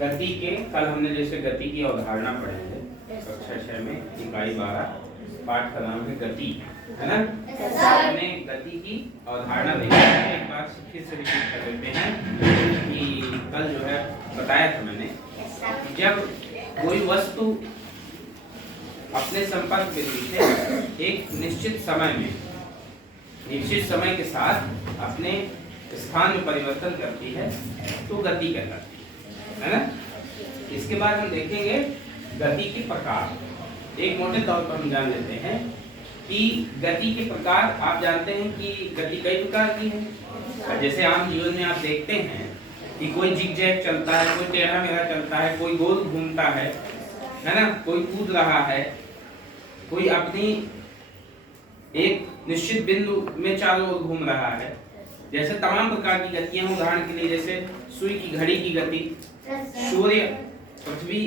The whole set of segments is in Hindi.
गति के कल हमने जैसे गति की अवधारणा पढ़ी है कक्षा 6 में इकाई 12 पाठ का नाम है गति, है ना। हमने गति की अवधारणा देखी है। एक बार फिर से रिपीट कर देते हैं कि कल जो है बताया था मैंने कि जब कोई वस्तु अपने संपर्क बिंदु से एक निश्चित समय के साथ अपने स्थान में परिवर्तन करती है तो गति कहलाती है ना। इसके बाद हम देखेंगे गति के प्रकार। एक मोटे तौर पर हम जान लेते हैं कि गति के प्रकार। आप जानते हैं कि गति कई प्रकार की है। जैसे आम जीवन में आप देखते हैं कि कोई जिगजैग चलता है, कोई टेढ़ा मेढ़ा चलता है, कोई गोल घूमता है ना, कोई कूद रहा है, कोई अपनी एक निश्चित बिंदु में चारों ओर घूम रहा है। जैसे तमाम प्रकार की गतियां, उदाहरण के लिए जैसे सुई की घड़ी की गति, सूर्य पृथ्वी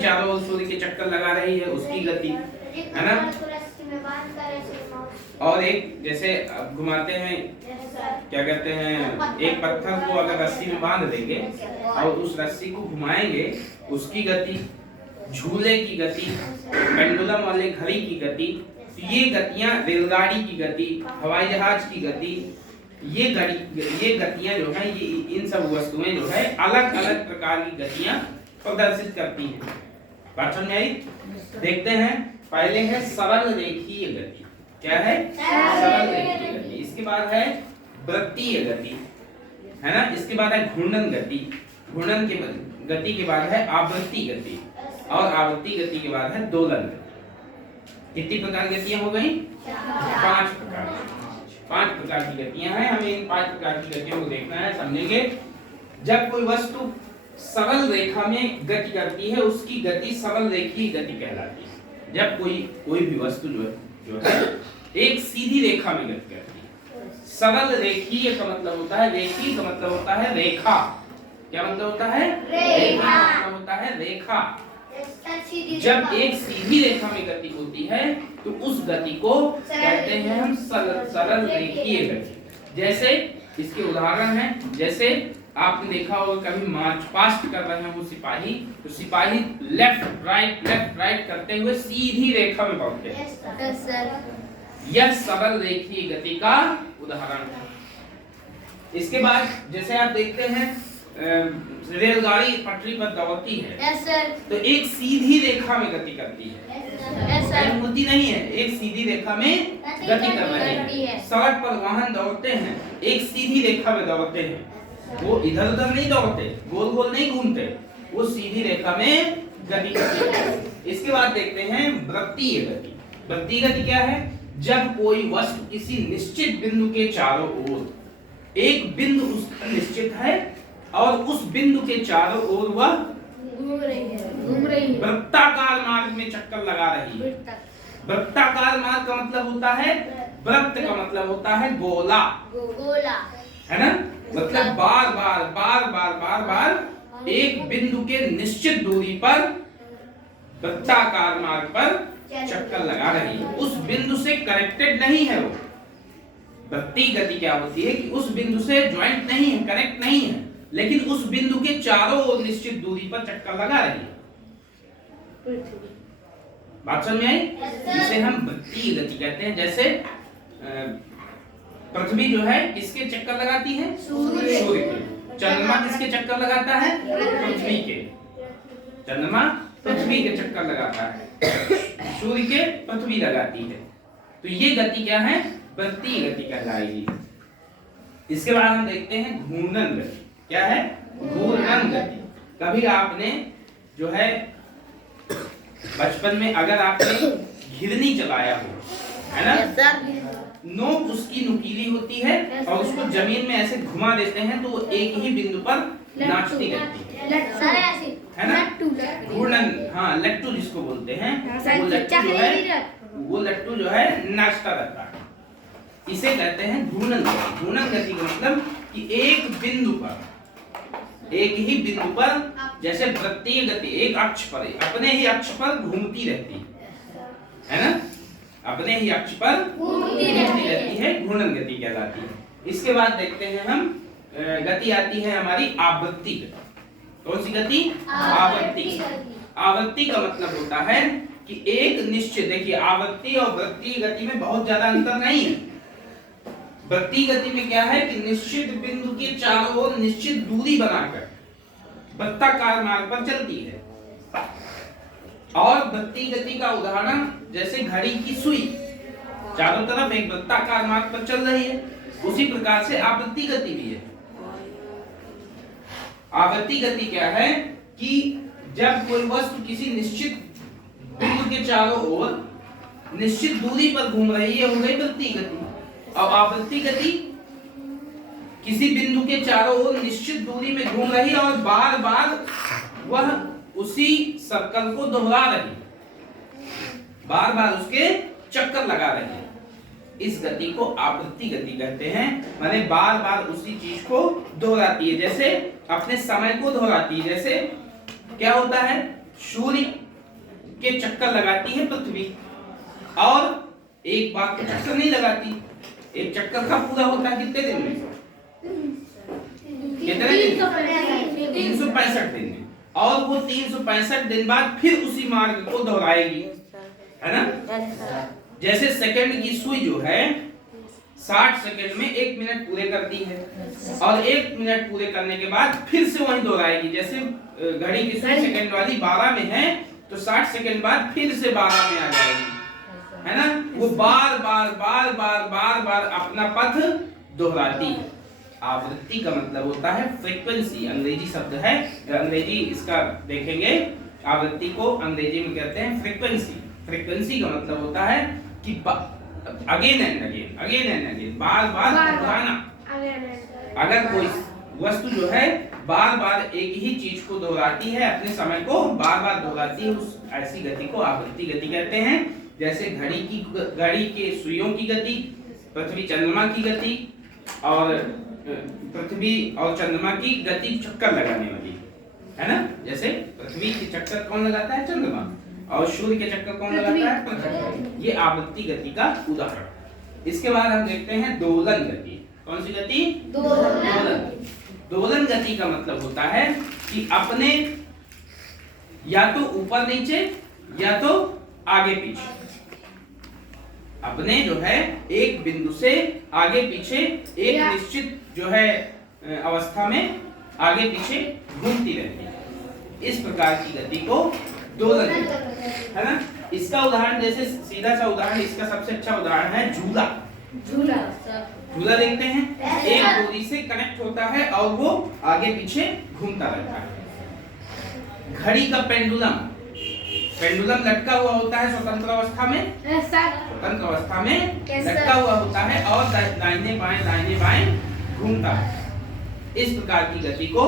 चारों ओर सूर्य के चक्कर लगा रही है उसकी गति, है ना। और एक जैसे घुमाते हैं, क्या कहते हैं, एक पत्थर को अगर रस्सी में बांध देंगे और उस रस्सी को घुमाएंगे उसकी गति, झूले की गति, पेंडुलम वाले घड़ी की गति। ये गतियां, रेलगाड़ी की गति, हवाई जहाज की गति, ये गतियां जो है ये इन सब वस्तुएं जो है अलग अलग प्रकार की गतियां प्रदर्शित करती हैं। बात समझ आई? देखते हैं। पहले है सरल रेखीय गति। क्या है? सरल रेखीय गति। इसके बाद है वृत्तीय गति, है ना। इसके बाद है घूर्णन गति। घूर्णन के गति के बाद है आवृत्ति गति, और आवृत्ति गति के बाद है दोलन गति। कितनी प्रकार की गतियां हो गई? 5 प्रकार की गतियां हैं। हमें इन 5 प्रकार की गतियों को देखना है, समझेंगे। जब कोई वस्तु सरल रेखा में गति करती है उसकी गति सरल रेखीय गति कहलाती है। जब कोई भी वस्तु जो है एक सीधी रेखा में गति करती है। सरल रेखीय का मतलब होता है, रेखीय का मतलब होता है रेखा। क्या मतलब होता है? रेखा। मतलब होता है रेखा। जब एक सीधी रेखा में गति होती है तो उस गति को कहते हैं हम सरल रेखीय गति। जैसे इसके उदाहरण हैं, जैसे आपने देखा होगा कभी मार्च पास्ट कर रहे हैं वो सिपाही, तो सिपाही लेफ्ट राइट करते हुए सीधी रेखा में बढ़ते हैं। यह सरल रेखीय गति का उदाहरण है। इसके बाद जैसे आप देखते हैं रेलगाड़ी पटरी पर दौड़ती है, तो एक सीधी रेखा में गति करती है, मुद्दी नहीं है, एक सीधी रेखा में गति कर रही है। सड़क पर वाहन दौड़ते हैं, एक सीधी रेखा में दौड़ते हैं, वो इधर उधर नहीं दौड़ते, गोल गोल नहीं घूमते, वो सीधी रेखा में गति करती है। इसके बाद देखते हैं वृत्तीय गति। वृत्तीय गति क्या है? जब कोई वस्तु किसी निश्चित बिंदु के चारों ओर, एक बिंदु उसका निश्चित है और उस बिंदु के चारों ओर वह घूम रही है, वृत्ताकार मार्ग में चक्कर लगा रही है। वृत्ताकार मार्ग का मतलब होता है, वृत्त का मतलब होता है गोला, है ना। मतलब बार बार एक बिंदु के निश्चित दूरी पर वृत्ताकार मार्ग पर चक्कर लगा रही है। उस बिंदु से कनेक्टेड नहीं है वो। वृत्तीय गति क्या होती है कि उस बिंदु से ज्वाइंट नहीं है, कनेक्ट नहीं है, लेकिन उस बिंदु के चारों ओर निश्चित दूरी पर चक्कर लगा रही है। बात समझ में आई? जिसे हम वृत्तीय गति कहते हैं। जैसे पृथ्वी जो है किसके चक्कर लगाती है? सूर्य के। चंद्रमा किसके चक्कर लगाता है? पृथ्वी के। चंद्रमा पृथ्वी के चक्कर लगाता है, सूर्य के पृथ्वी लगाती है। तो ये गति क्या है? वृत्तीय गति कहलाएगी। इसके बाद हम देखते हैं घूर्णन गति। क्या है? घूर्णन गति। कभी आपने जो है बचपन में अगर आपने घिरनी चलाया हो, है ना, नोक उसकी नुकीली होती है और उसको जमीन में ऐसे घुमा देते हैं तो वो एक ही बिंदु पर नाचती रहती है ना। घूर्णन, हाँ, लट्टू जिसको बोलते हैं, वो लट्टू जो है नाचता रहता है। इसे कहते हैं घूर्णन गति। घूर्णन गति का मतलब कि एक बिंदु पर, एक ही बिंदु पर, जैसे वृत्तीय गति एक अक्ष पर, अपने ही अक्ष पर घूमती रहती है ना, अपने ही अक्ष पर घूमती रहती है, घूर्णन गति कहलाती है। इसके बाद देखते हैं हम गति आती है हमारी आवृत्ति गति। कौन सी गति? आवर्ती। आवर्ती का मतलब होता है कि एक निश्चित, देखिए आवर्ती और वृत्तीय गति में बहुत ज्यादा अंतर नहीं है। वृत्तीय गति में क्या है कि निश्चित बिंदु के चारों ओर निश्चित दूरी बनाकर वृत्ताकार मार्ग पर चलती है। और वृत्तीय गति का उदाहरण जैसे घड़ी की सुई चारों तरफ एक वृत्ताकार मार्ग पर चल रही है, उसी प्रकार से आवर्ती गति भी है। आवर्ती गति क्या है कि जब कोई वस्तु किसी निश्चित बिंदु के चारों ओर निश्चित दूरी पर घूम रही है, हो गई वृत्तीय गति। और आवर्ती गति किसी बिंदु के चारों ओर निश्चित दूरी में घूम रही है और बार बार वह उसी सर्कल को दोहरा रही है, बार बार उसके चक्कर लगा रही है। इस गति को आवर्ती गति कहते हैं, माने बार बार उसी चीज को दोहराती है, जैसे अपने समय को दोहराती है। जैसे क्या होता है, सूर्य के चक्कर लगाती है पृथ्वी, और एक बार तो चक्कर नहीं लगाती। एक चक्कर का पूरा होता है कितने दिन में? कितने दिन? 365 दिन में। और वो 365 दिन बाद फिर उसी मार्ग को दोहराएगी, है ना? जैसे सेकंड की सुई जो है 60 सेकंड में 1 मिनट पूरे करती है, और 1 मिनट पूरे करने के बाद फिर से वही दोहराएगी। जैसे घड़ी की सुई सेकंड वाली 12 में है, तो 60 सेकंड बाद फिर से 12 में आ जाएगी, है ना? वो बार बार बार बार बार बार अपना पथ दोहराती है। आवृत्ति का मतलब होता है फ्रीक्वेंसी, अंग्रेजी शब्द है, अंग्रेजी इसका देखेंगे। आवृत्ति को अंग्रेजी में कहते हैं फ्रीक्वेंसी। फ्रीक्वेंसी का मतलब होता है कि again and again, again and again, बार बार दोहराना। अगर कोई वस्तु जो है बार बार एक ही चीज को दोहराती है, अपने समय को बार बार दोहराती है, उस ऐसी गति को आवृत्ति गति कहते हैं। जैसे घड़ी के सुइयों की गति, पृथ्वी चंद्रमा की गति, और पृथ्वी और चंद्रमा की गति चक्कर लगाने वाली, है ना? जैसे पृथ्वी के चक्कर कौन लगाता है? चंद्रमा। और सूर्य के चक्कर कौन लगाता है? पृथ्वी। ये आवृत्ति गति का उदाहरण। इसके बाद हम देखते हैं दोलन गति। कौन सी गति? दोलन। दोलन गति का मतलब होता है कि अपने या तो ऊपर नीचे या तो आगे पीछे, अपने जो है एक बिंदु से आगे पीछे एक निश्चित जो है अवस्था में आगे पीछे घूमती रहती है। इस प्रकार की गति को दोलन है ना। इसका उदाहरण, जैसे सीधा सा उदाहरण, इसका सबसे अच्छा उदाहरण है झूला। झूला देखते हैं, एक डोरी से कनेक्ट होता है और वो आगे पीछे घूमता रहता है। घड़ी का पेंडुलम, पेंडुलम लटका हुआ होता है स्वतंत्र अवस्था में, स्वतंत्र अवस्था में लटका हुआ होता है और दाहिने बाएं घूमता है। इस प्रकार की गति को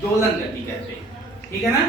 दोलन गति कहते हैं। ठीक है ना?